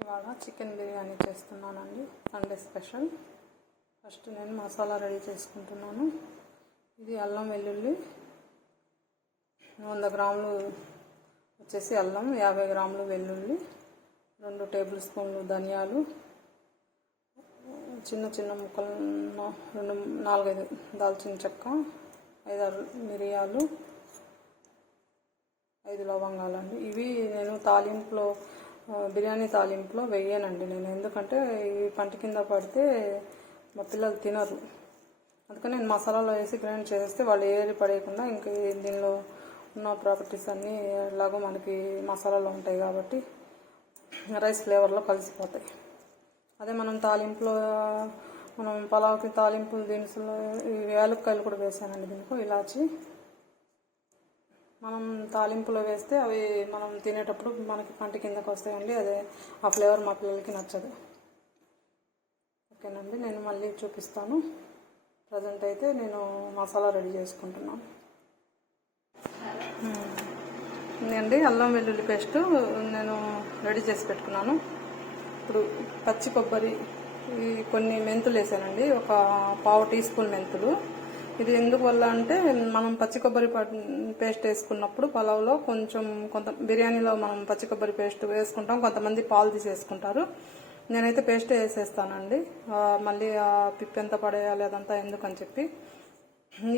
ఇవాళ చికెన్ బిర్యానీ చేస్తున్నానండి, Sunday special. First నేను మసాలా రెడీ చేసుకుంటున్నాను. ఇది అల్లం వెల్లుల్లి 100 గ్రాములు వచ్చేసి అల్లం, 50 గ్రాములు వెల్లుల్లి, 2 టేబుల్ స్పూన్లు ధనియాలు, చిన్న చిన్న ముక్కలు 4-5 దాల్చిన చెక్క, 5-6 మిరియాలు, 5 లవంగాలండి. ఇవి నేను తాలింపులో బిర్యానీ తాలింపులో వేయనండి నేను, ఎందుకంటే ఇవి పంట కింద పడితే మా పిల్లలు తినరు. అందుకని నేను మసాలాలో వేసి గ్రైండ్ చేస్తే వాళ్ళు ఏరి పడేయకుండా ఇంకా దీనిలో ఉన్న ప్రాపర్టీస్ అన్నీ ఎలాగో మనకి మసాలాలో ఉంటాయి కాబట్టి రైస్ ఫ్లేవర్లో కలిసిపోతాయి. అదే మనం తాలింపులో మనం పలావ్కి తాలింపులు దినుసులు యాలక్కాయలు కూడా వేసానండి దీనికి, ఇలాచి మనం తాలింపులో వేస్తే అవి మనం తినేటప్పుడు మనకి పంట కిందకు వస్తాయండి. అదే ఆ ఫ్లేవర్ మా పిల్లలకి నచ్చదు. ఓకేనండి, నేను మళ్ళీ చూపిస్తాను. ప్రజెంట్ అయితే నేను మసాలా రెడీ చేసుకుంటున్నాను. ఇదండి అల్లం వెల్లుల్లి పేస్ట్ నేను రెడీ చేసి పెట్టుకున్నాను. ఇప్పుడు పచ్చి కొబ్బరి, కొన్ని మెంతులు వేసానండి, ఒక 1/2 టీ స్పూన్ మెంతులు. ఇది ఎందువల్ల అంటే మనం పచ్చి కొబ్బరి పేస్ట్ వేసుకున్నప్పుడు పలావ్లో కొంత బిర్యానీలో మనం పచ్చి కొబ్బరి పేస్ట్ వేసుకుంటాం, కొంతమంది పాలు తీసేసుకుంటారు. నేనైతే పేస్ట్ వేసేస్తానండి, మళ్ళీ ఆ పిప్పెంత పడేయాలి అదంతా ఎందుకని చెప్పి.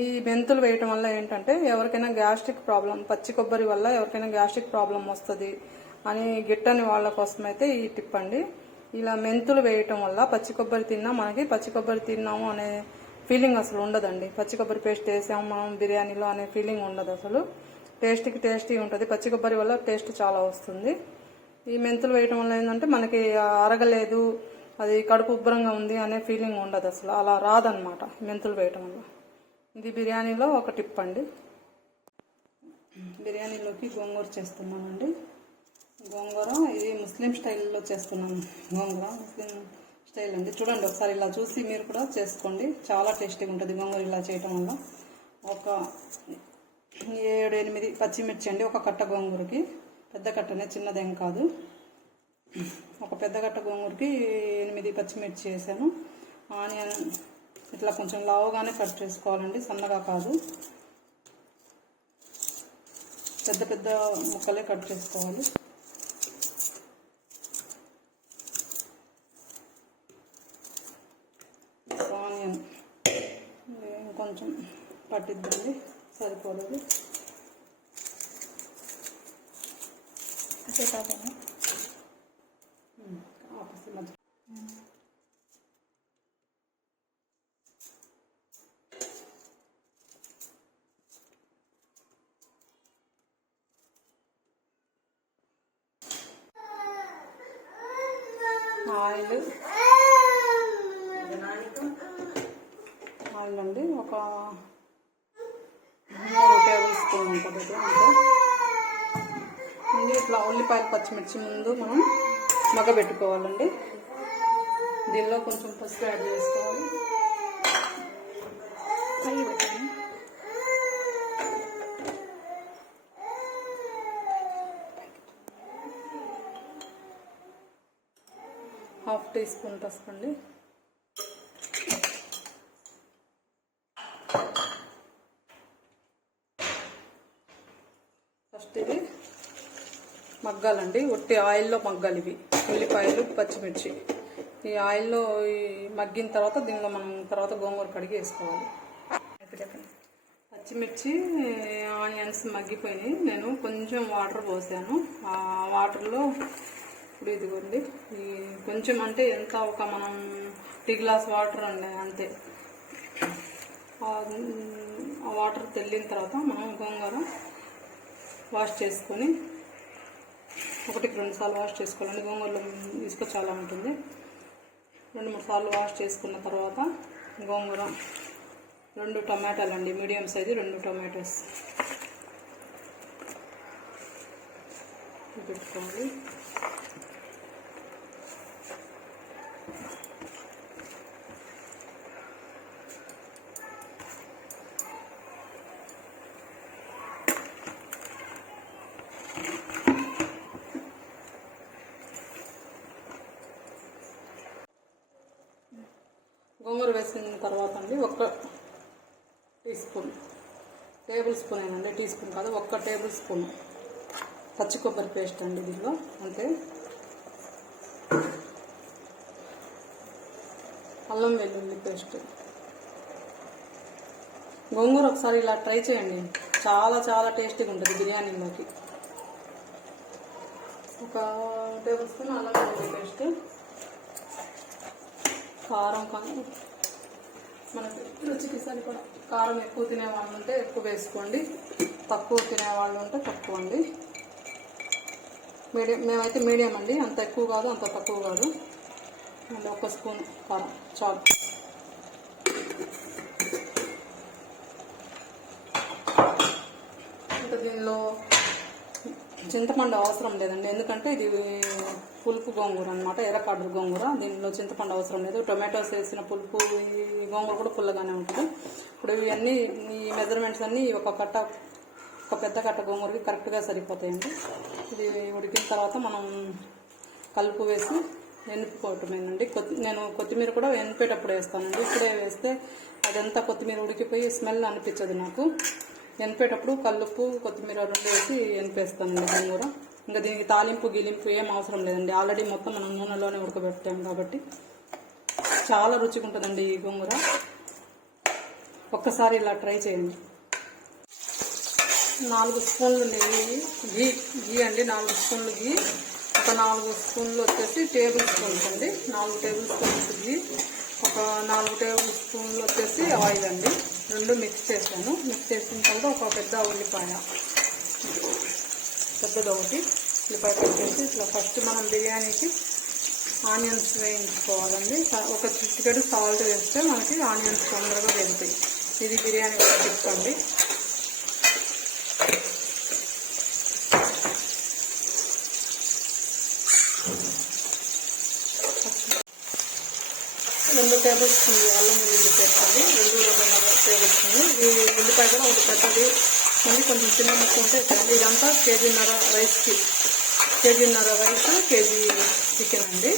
ఈ మెంతులు వేయటం వల్ల ఏంటంటే ఎవరికైనా గ్యాస్ట్రిక్ ప్రాబ్లం, పచ్చి కొబ్బరి వల్ల ఎవరికైనా గ్యాస్ట్రిక్ ప్రాబ్లం వస్తుంది అని గిట్టని వాళ్ళ కోసం అయితే ఈ టిప్ అండి. ఇలా మెంతులు వేయటం వల్ల పచ్చి కొబ్బరి తిన్నా మనకి పచ్చి కొబ్బరి తిన్నాము అనే ఫీలింగ్ అసలు ఉండదండి. పచ్చి కొబ్బరి పేస్ట్ వేసాము మనం బిర్యానీలో అనే ఫీలింగ్ ఉండదు అసలు. టేస్టీ ఉంటుంది. పచ్చి కొబ్బరి వల్ల టేస్ట్ చాలా వస్తుంది. ఈ మెంతులు వేయటం వల్ల ఏంటంటే మనకి అరగలేదు, అది కడుపు ఉబ్బరంగా ఉంది అనే ఫీలింగ్ ఉండదు అసలు, అలా రాదనమాట మెంతులు వేయటం వల్ల. ఇది బిర్యానీలో ఒక టిప్ అండి. బిర్యానీలోకి గోంగూర చేస్తున్నానండి. గోంగూర ఇది ముస్లిం స్టైల్లో చేస్తున్నాను. గోంగూర ముస్లిం స్టైల్ అండి. చూడండి ఒకసారి ఇలా చూసి మీరు కూడా చేసుకోండి, చాలా టేస్టీగా ఉంటుంది గోంగూర ఇలా చేయటం వల్ల. ఒక 7-8 పచ్చిమిర్చి అండి, ఒక కట్ట గోంగూరకి. పెద్ద కట్టనే, చిన్నదేం కాదు. ఒక పెద్ద కట్ట గోంగూరకి 8 పచ్చిమిర్చి వేసాను. ఆనియన్ ఇట్లా కొంచెం లావుగానే కట్ చేసుకోవాలండి, సన్నగా కాదు. పెద్ద ముక్కలే కట్ చేసుకోవాలి. ఆనియన్ కొంచెం పట్టిద్దండి, సరిపోలేదు. ఆయిల్ అండి ఒక 3 టేబుల్ స్పూన్ ఉంటుంది అంతే. ఇట్లా ఉల్లిపాయలు పచ్చిమిర్చి ముందు మనం మగ్గబెట్టుకోవాలండి. దీనిలో కొంచెం పసుపు యాడ్ చేసుకోవాలి. ½ టీ స్పూన్ పసుపు అండి. ఫస్ట్ ఇది మగ్గాలండి, ఒట్టి ఆయిల్లో మగ్గాలి ఇవి ఉల్లిపాయలు పచ్చిమిర్చి. ఈ ఆయిల్లో మగ్గిన తర్వాత దీనిలో మనం తర్వాత గోంగూర కడిగి వేసుకోవాలి. పచ్చిమిర్చి ఆనియన్స్ మగ్గిపోయినాయి. నేను కొంచెం వాటర్ పోసాను. ఆ వాటర్లో ఇప్పుడు ఇదిగోండి, ఈ కొంచెం అంటే ఎంత, ఒక మనం టీ గ్లాస్ వాటర్ అండి అంతే. ఆ వాటర్ తెల్లిన తర్వాత మనం గోంగూర వాష్ చేసుకొని 1-2 సార్లు వాష్ చేసుకోవాలండి. గోంగూరలో ఇసుక చాలా ఉంటుంది. 2-3 సార్లు వాష్ చేసుకున్న తర్వాత గోంగూర, 2 టమాటాలు అండి, మీడియం సైజు 2 టమాటోస్ పెట్టుకోవాలి. గోంగూర వేసిన తర్వాత అండి 1 టీ స్పూన్, టేబుల్ స్పూన్ ఏనండి, టీ స్పూన్ కాదు, 1 టేబుల్ స్పూన్ పచ్చి కొబ్బరి పేస్ట్ అండి దీనిలో. అంతే. అల్లం వెల్లుల్లి పేస్ట్. గోంగూర ఒకసారి ఇలా ట్రై చేయండి, చాలా చాలా టేస్టీగా ఉంటుంది బిర్యానీలోకి. 1 టేబుల్ స్పూన్ అల్లం వెల్లుల్లి పేస్ట్. కారం కానీ మనకి రుచికి సరిపడా, కారం ఎక్కువ తినేవాళ్ళు ఉంటే ఎక్కువ వేసుకోండి, తక్కువ తినేవాళ్ళు ఉంటే తక్కువ అండి. మీడియం, మేమైతే మీడియం అండి, అంత ఎక్కువ కాదు అంత తక్కువ కాదు. అండ్ 1 స్పూన్ కారం చాలు. ఇంకా దీనిలో చింతపండు అవసరం లేదండి, ఎందుకంటే ఇది పులుపు గోంగూర అనమాట, ఎర్రకాడు గోంగూర. దీనిలో చింతపండు అవసరం లేదు. టొమాటోస్ వేసిన పులుపు, ఈ గోంగూర కూడా పుల్లగానే ఉంటుంది. ఇప్పుడు ఇవన్నీ ఈ మెజర్మెంట్స్ అన్నీ ఒక పెద్ద కట్ట గోంగూరకి కరెక్ట్గా సరిపోతాయండి. ఇది ఉడికిన తర్వాత మనం కలుపు వేసి ఎనుపుకోవటమేనండి. నేను కొత్తిమీర కూడా ఎనిపేటప్పుడు వేస్తానండి, ఇప్పుడే వేస్తే అదంతా కొత్తిమీర ఉడికిపోయి స్మెల్ అనిపించదు నాకు. ఎనిపేటప్పుడు కల్లుప్పు కొత్తిమీర 2 వేసి ఎనిపేస్తానండి గోంగూర. ఇంకా దీనికి తాలింపు గిలింపు ఏం అవసరం లేదండి, ఆల్రెడీ మొత్తం మనం నూనెలోనే ఉడకబెట్టాం కాబట్టి చాలా రుచిగా ఉంటుందండి ఈ గోంగూర. ఒక్కసారి ఇలా ట్రై చేయండి. 4 స్పూన్లు గీ అండి, 4 స్పూన్లు గీ. ఒక 4 స్పూన్లు వచ్చేసి టేబుల్ స్పూన్స్ అండి, 4 టేబుల్ స్పూన్స్ గీ. ఒక 4 టేబుల్ స్పూన్లు వచ్చేసి ఆయిల్ అండి. 2 మిక్స్ చేశాను. మిక్స్ చేసిన తర్వాత ఒక పెద్ద ఉల్లిపాయ, పెద్దది ఒకటి ఉల్లిపాయ కట్ చేసి ఇట్లా ఫస్ట్ మనం బిర్యానీకి ఆనియన్స్ వేయించుకోవాలండి. ఒక చిటికెడు సాల్ట్ వేస్తే మనకి ఆనియన్స్ తొందరగా వేగుతాయి. ఇది బిర్యానీ టిప్ అండి. రెండు టేబుల్ స్పూన్లు అల్లం వెల్లుల్లి పేస్ట్ అండి, 2-2.5 టేబుల్ స్పూన్లు. ఈ ఉల్లిపాయ కూడా ఒకటి పెద్దది, మళ్ళీ కొంచెం చిన్న ముక్క ఉంటే ఇచ్చండి. ఇదంతా కేజీన్నర రైస్కి, కేజీన్నర రైస్, కేజీ చికెన్ అండి.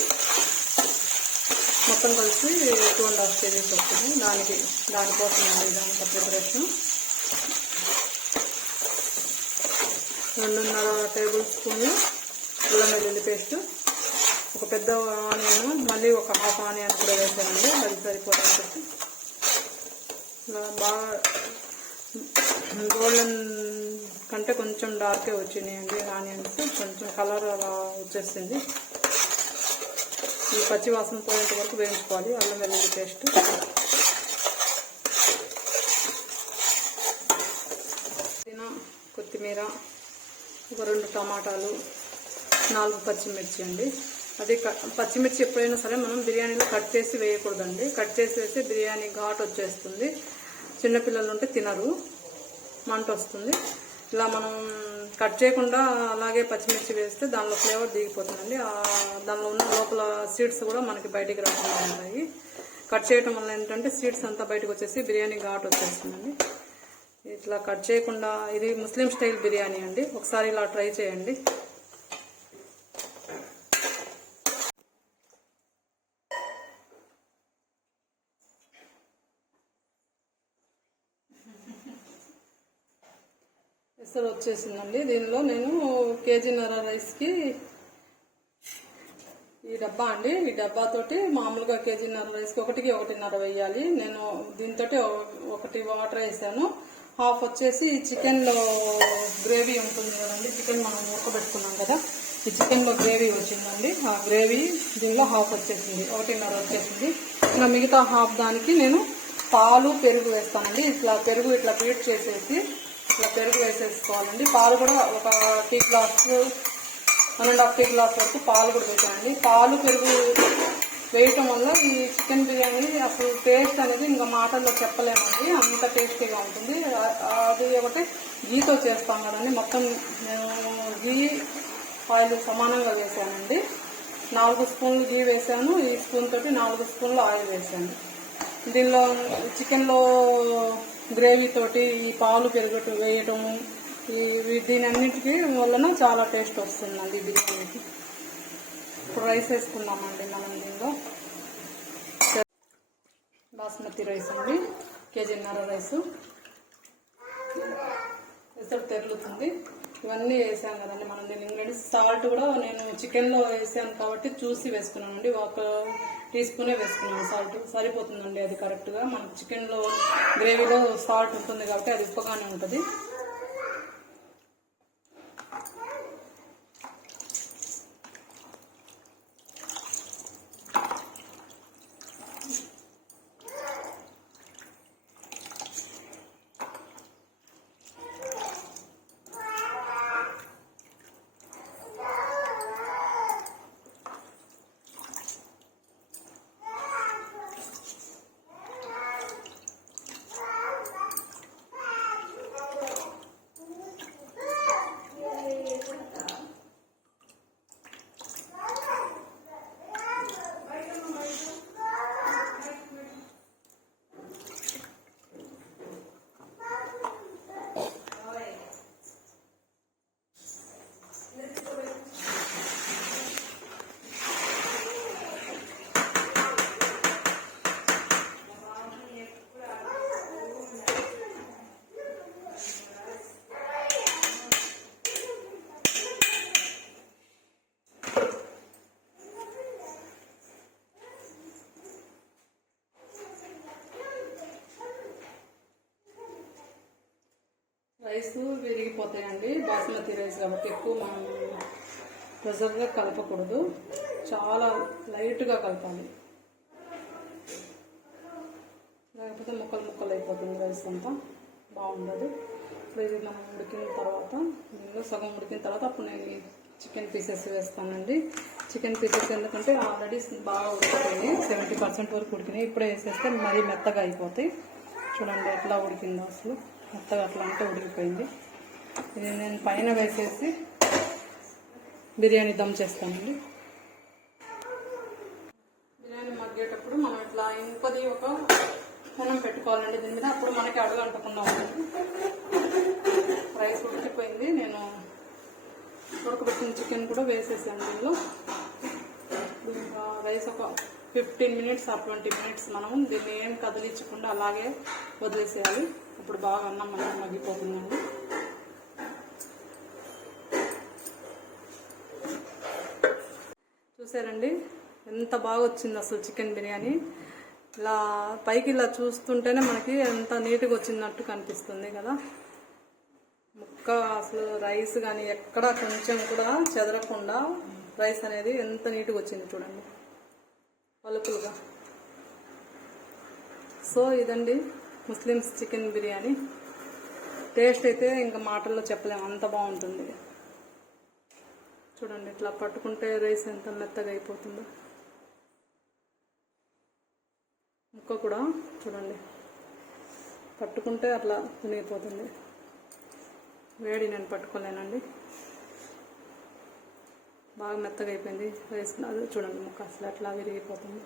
మొత్తం కలిసి 2.5 కేజీస్ వస్తుంది. దానికోసం అండి ఇదంతా ప్రిపరేషన్. 2.5 టేబుల్ స్పూన్లు అల్లం వెల్లుల్లి పేస్ట్, ఒక పెద్ద ఆనియన్, మళ్ళీ ఒక హాఫ్ ఆనియన్ కూడా వేసానండి, అది సరిపోతుంది. ఇలా బాగా గోల్డెన్ కంటే కొంచెం డార్కే వచ్చినాయండి ఆనియన్స్, కొంచెం కలర్ అలా వచ్చేసింది. ఈ పచ్చి వాసన పోయేంత వరకు వేయించుకోవాలి అల్లం వెల్లుల్లి పేస్ట్. కొత్తిమీర, ఒక 2 టమాటాలు, 4 పచ్చిమిర్చి అండి. అది పచ్చిమిర్చి ఎప్పుడైనా సరే మనం బిర్యానీలో కట్ చేసి వేయకూడదండి, కట్ చేసి వేస్తే బిర్యానీ ఘాట్ వచ్చేస్తుంది. చిన్నపిల్లలు ఉంటే తినరు, మంట వస్తుంది. ఇలా మనం కట్ చేయకుండా అలాగే పచ్చిమిర్చి వేస్తే దానిలో ఫ్లేవర్ దిగిపోతుందండి. దానిలో ఉన్న లోపల సీడ్స్ కూడా మనకి బయటికి రాకుండా ఉంటాయి. కట్ చేయటం వల్ల ఏంటంటే సీడ్స్ అంతా బయటకు వచ్చేసి బిర్యానీ ఘాట్ వచ్చేస్తుందండి. ఇట్లా కట్ చేయకుండా, ఇది ముస్లిం స్టైల్ బిర్యానీ అండి, ఒకసారి ఇలా ట్రై చేయండి. ఎసరు వచ్చేసిందండి. దీనిలో నేను కేజీన్నర రైస్కి ఈ డబ్బా అండి, ఈ డబ్బాతోటి మామూలుగా కేజీన్నర రైస్కి 1-1.5 వేయాలి. నేను దీంతో 1 వాటర్ వేసాను. హాఫ్ వచ్చేసి చికెన్లో గ్రేవీ ఉంటుంది కదండి, చికెన్ మనం ఉడకబెట్టుకున్నాం కదా, ఈ చికెన్లో గ్రేవీ వచ్చిందండి. ఆ గ్రేవీ దీనిలో హాఫ్ వచ్చేసింది, 1.5 వచ్చేసింది. ఇంకా మిగతా హాఫ్ దానికి నేను పాలు పెరుగు వేస్తానండి. ఇట్లా పెరుగు ఇట్లా బీట్ చేసేసి ఇట్లా పెరుగు వేసేసుకోవాలండి. పాలు కూడా ఒక టీ గ్లాస్, 1.5 టీ గ్లాస్ వరకు పాలు కూడా వేసానండి. పాలు పెరుగు వేయటం వల్ల ఈ చికెన్ బిర్యానీ అసలు టేస్ట్ అనేది ఇంకా మాటల్లో చెప్పలేమండి, అంత టేస్టీగా ఉంటుంది. అది ఒకటి గీతో చేస్తాం కదండి, మొత్తం నేను గీ ఆయిల్ సమానంగా వేసానండి. 4 స్పూన్లు గీ వేసాను, ఈ స్పూన్ తోటి 4 స్పూన్లు ఆయిల్ వేసాను. దీనిలో చికెన్లో గ్రేవీ తోటి ఈ పాలు పెరుగు వేయటము, దీని అన్నిటికీ వలన చాలా టేస్ట్ వస్తుందండి బిర్యానీకి. ఇప్పుడు రైస్ వేసుకుందామండి మనం దీనిలో. బాస్మతి రైస్ అండి, కేజీన్నర రైసు. ఎసరు తెరులుతుంది. ఇవన్నీ వేసాను కదండి మనం దీని ఇంగ్రీడియంట్స్. సాల్ట్ కూడా నేను చికెన్లో వేసాను కాబట్టి చూసి వేసుకున్నానండి. 1 టీ స్పూనే వేసుకున్నాను సాల్ట్. సరిపోతుందండి అది కరెక్ట్గా. మనకు చికెన్లో గ్రేవీలో సాల్ట్ ఉంటుంది కాబట్టి అది ఉప్పగానే ఉంటుంది. రైస్ విరిగిపోతాయండి, బాస్మతి రైస్ కాబట్టి ఎక్కువ మనం ప్రెషర్గా కలపకూడదు, చాలా లైట్గా కలపాలి. లేకపోతే ముక్కలు అయిపోతుంది రైస్ అంతా, బాగుండదు. ఇప్పుడు ఇది మనం ఉడికిన తర్వాత, దీనిలో సగం ఉడికిన తర్వాత అప్పుడు నేను చికెన్ పీసెస్ వేస్తానండి. చికెన్ పీసెస్ ఎందుకంటే ఆల్రెడీ బాగా ఉడికిపోయి 70% వరకు ఉడికినాయి. ఇప్పుడే వేసేస్తే మరీ మెత్తగా అయిపోతాయి. చూడండి ఎట్లా ఉడికిందో, అసలు మెత్తగా అట్లా అంటే ఉడికిపోయింది. ఇది నేను పైన వేసేసి బిర్యానీ దమ్ చేస్తానండి. బిర్యానీ మగ్గేటప్పుడు మనం ఇట్లా ఇంపది ఒక పెనం పెట్టుకోవాలండి దీని మీద, అప్పుడు మనకి అడుగు అంటకుండా ఉంటుంది. రైస్ ఉడికిపోయింది. నేను ఉడకబెట్టిన చికెన్ కూడా వేసేసాను దీనిలో. రైస్ ఒక 15 మినిట్స్ ఆ 20 మినిట్స్ మనం దీన్ని ఏం కదిలించకుండా అలాగే వదిలేసేయాలి. ఇప్పుడు బాగా అన్నం మనకి మగ్గిపోతుందండి. చూసారండి ఎంత బాగా వచ్చింది అసలు చికెన్ బిర్యానీ. ఇలా పైకి ఇలా చూస్తుంటేనే మనకి ఎంత నీట్గా వచ్చినట్టు కనిపిస్తుంది కదా. ముక్క అసలు రైస్ కానీ ఎక్కడ కొంచెం కూడా చెదరకుండా రైస్ అనేది ఎంత నీట్గా వచ్చింది చూడండి, పలుకులుగా. సో ఇదండి ముస్లిమ్స్ చికెన్ బిర్యానీ. టేస్ట్ అయితే ఇంకా మాటల్లో చెప్పలేము, అంత బాగుంటుంది. చూడండి ఇట్లా పట్టుకుంటే రైస్ ఎంత మెత్తగా అయిపోతుందో. ముక్క కూడా చూడండి పట్టుకుంటే అట్లా తినిగిపోతుంది. వేడి నేను పట్టుకోలేనండి, బాగా మెత్తగా అయిపోయింది రైస్. అది చూడండి ముక్క అసలు అట్లా విరిగిపోతుంది.